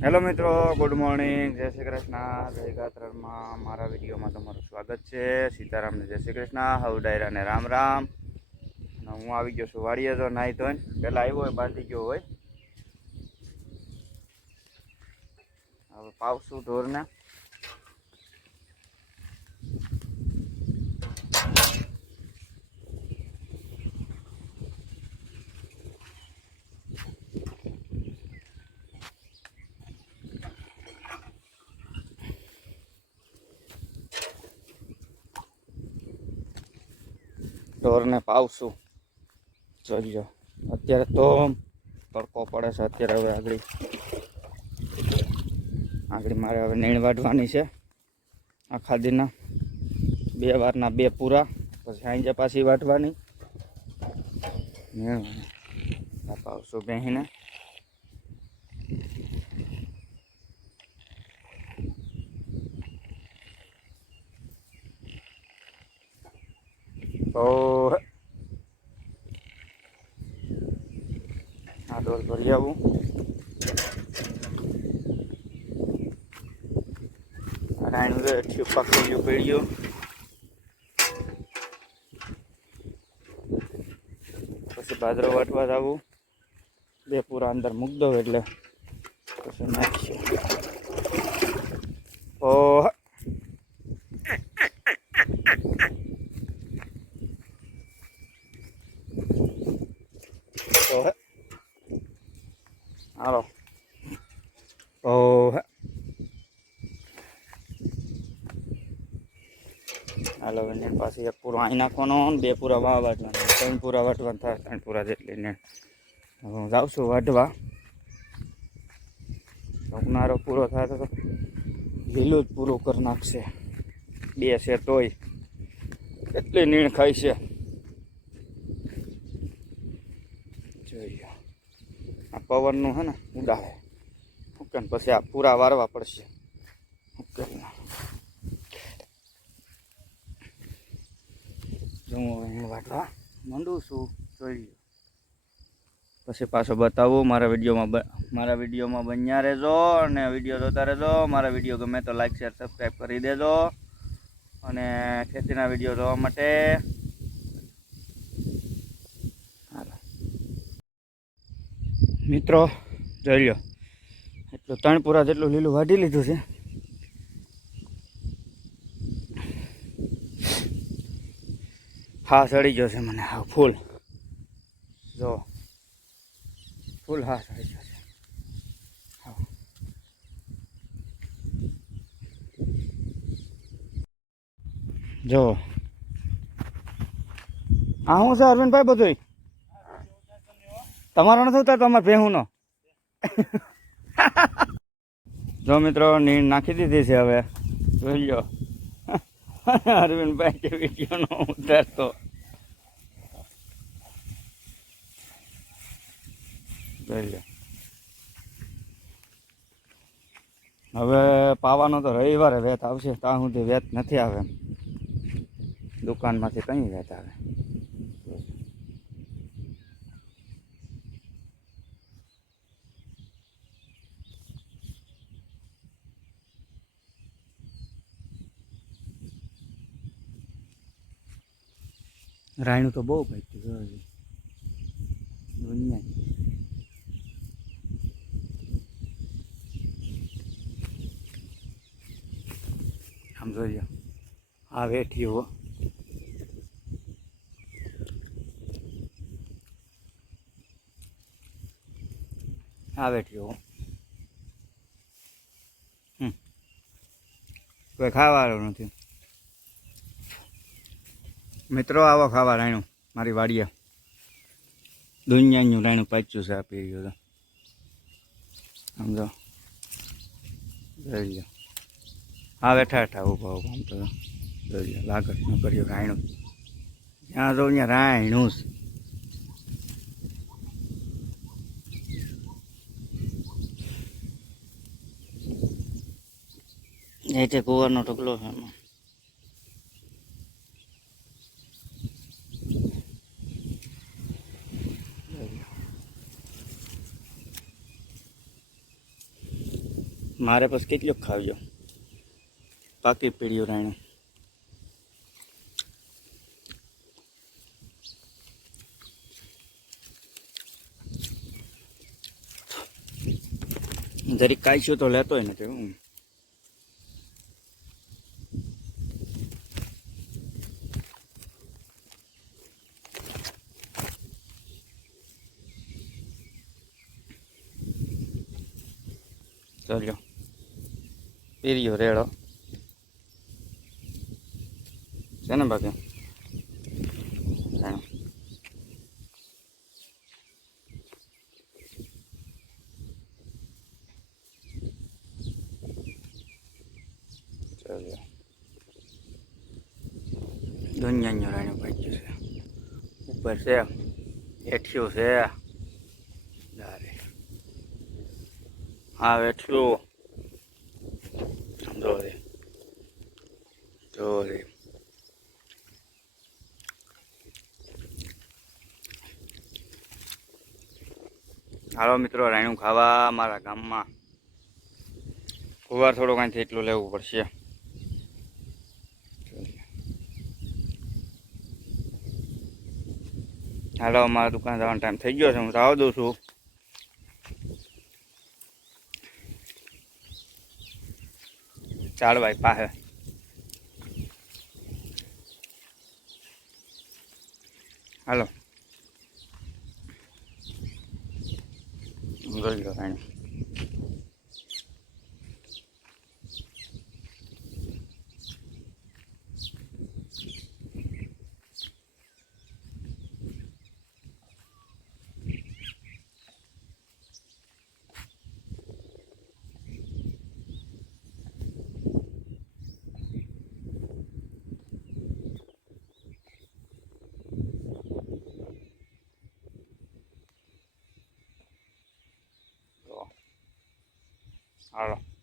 Hello મિત્રો, good morning. જય શ્રી કૃષ્ણ. જય ગાત્રમાં મારા વિડીયોમાં તમારું સ્વાગત છે. સીતારામને જય શ્રી કૃષ્ણ. હવ ડાયરાને રામ રામ. હું આવી ગયો છું વાડીએ તો નાહી ધોઈને પહેલાં આવ્યો હોય, બાંધી ગયો હોય. હવે પાવશું ઢોરને. ઢોરને પાવશું. જોજો અત્યારે તો તડકો પડે છે, અત્યારે હવે આગળ. આગળ મારે હવે નીણ વાઢવાની છે. આખા દિના. બે વારના બે પૂરા, પછી સાંજે પાછી વાટવાની પાવશું બેહીને. તો આ ડોલ ભરી આવું. રાયણું તો અઠ્યું પકડ્યું પીડ્યું પછી બાજરો વાટવા આવું બે પૂરા અંદર મૂકી દઉં એટલે પછી નાખીશું ઓ તો હે હાલો તો હાલો એને પાછી એક પૂરો અહીં નાખવાનો બે પૂરા વાહ વાટવાના ત્રણ પૂરા વાટવાના થાય ત્રણ પૂરા જેટલી ને હું જાઉં છું વાઢવા ઉનાળો પૂરો થાય તો લીલું જ પૂરું કરી નાખશે બે છે તોય કેટલી નીણ ખાય છે આ પવનનું હે ને ઉડાવે. ઓકે ને પછી આ પૂરા વારવા પડશે. ઓકે જો હું વાટવા માંડું છું જોઈએ પછી પાછો બતાવું, મારા વિડીયોમાં મારા વિડીયોમાં બન્યા રહેજો અને વીડિયો જોતા રહેજો. મારા વીડિયો ગમે તો લાઈક શેર સબસ્ક્રાઈબ કરી દેજો. અને ખેતીના વીડિયો જોવા માટે હાલો મિત્રો, જોઈ લો એટલું ત્રણ પૂરા જેટલું લીલું વાઢી લીધું છે. હા સડી ગયો છે મને, હા, ફૂલ. જો, ફૂલ હા સડી ગયો છે. જો. હા હું છે અરવિંદભાઈ બધું તમારો નથી ઉતારતો અમારે ભેહુંનો. જો મિત્રો, નીણ નાખી દીધી છે હવે. જોઈ લો અરવિંદભાઈ કે વીડિયો નો ઉતારતો. જોઈ લો હવે પાવાનો તો રવિવારે વેત આવશે ત્યાં સુધી વેત નથી આવે. દુકાનમાંથી કઈ વેત આવે. રાયણું તો બહુ ભાઈ દુનિયા આમ જોજો આ વેઠી હો આ વેઠી હો. કોઈ ખાવાનું નથી. મિત્રો, આવો ખાવા રાયણું. મારી વાડીએ દુનિયાનું રાયણું પાચ્યું છે આ પીર્યું તો. સમજો જોઈ હા બેઠા બેઠા ઊભા ઊભા આમ તો જોઈ લો લાગત ન કર્યું રાયણું. જ્યાં જો ત્યાં રાયણું છે. એ તે કુંવરનો ઢગલો છે એમાં. મારે પછી કેટલો ખાવજો? પાકી પીડ્યું રાણે જરીક કાંઈ તો લેતોય નથી હું. ચાલ્યો. પીર્યો રેડો. છે ને બાકી? દુનિયાનું રાણ્યું ભાગ્યું છે. ઉપર છે. હેઠિયું છે. હા વેઠ્યું જો રે રે હાલો મિત્રો, રાયણું ખાવા મારા ગામમાં. કુવાર થોડો કાંઈથી એટલું લેવું પડશે. હાલો, મારા દુકાન જવાનો ટાઈમ થઈ ગયો છે. હું રાવ દઉં છું. ચાલ ભાઈ પાસે હાલો. જોઈ લો રાણી I don't know.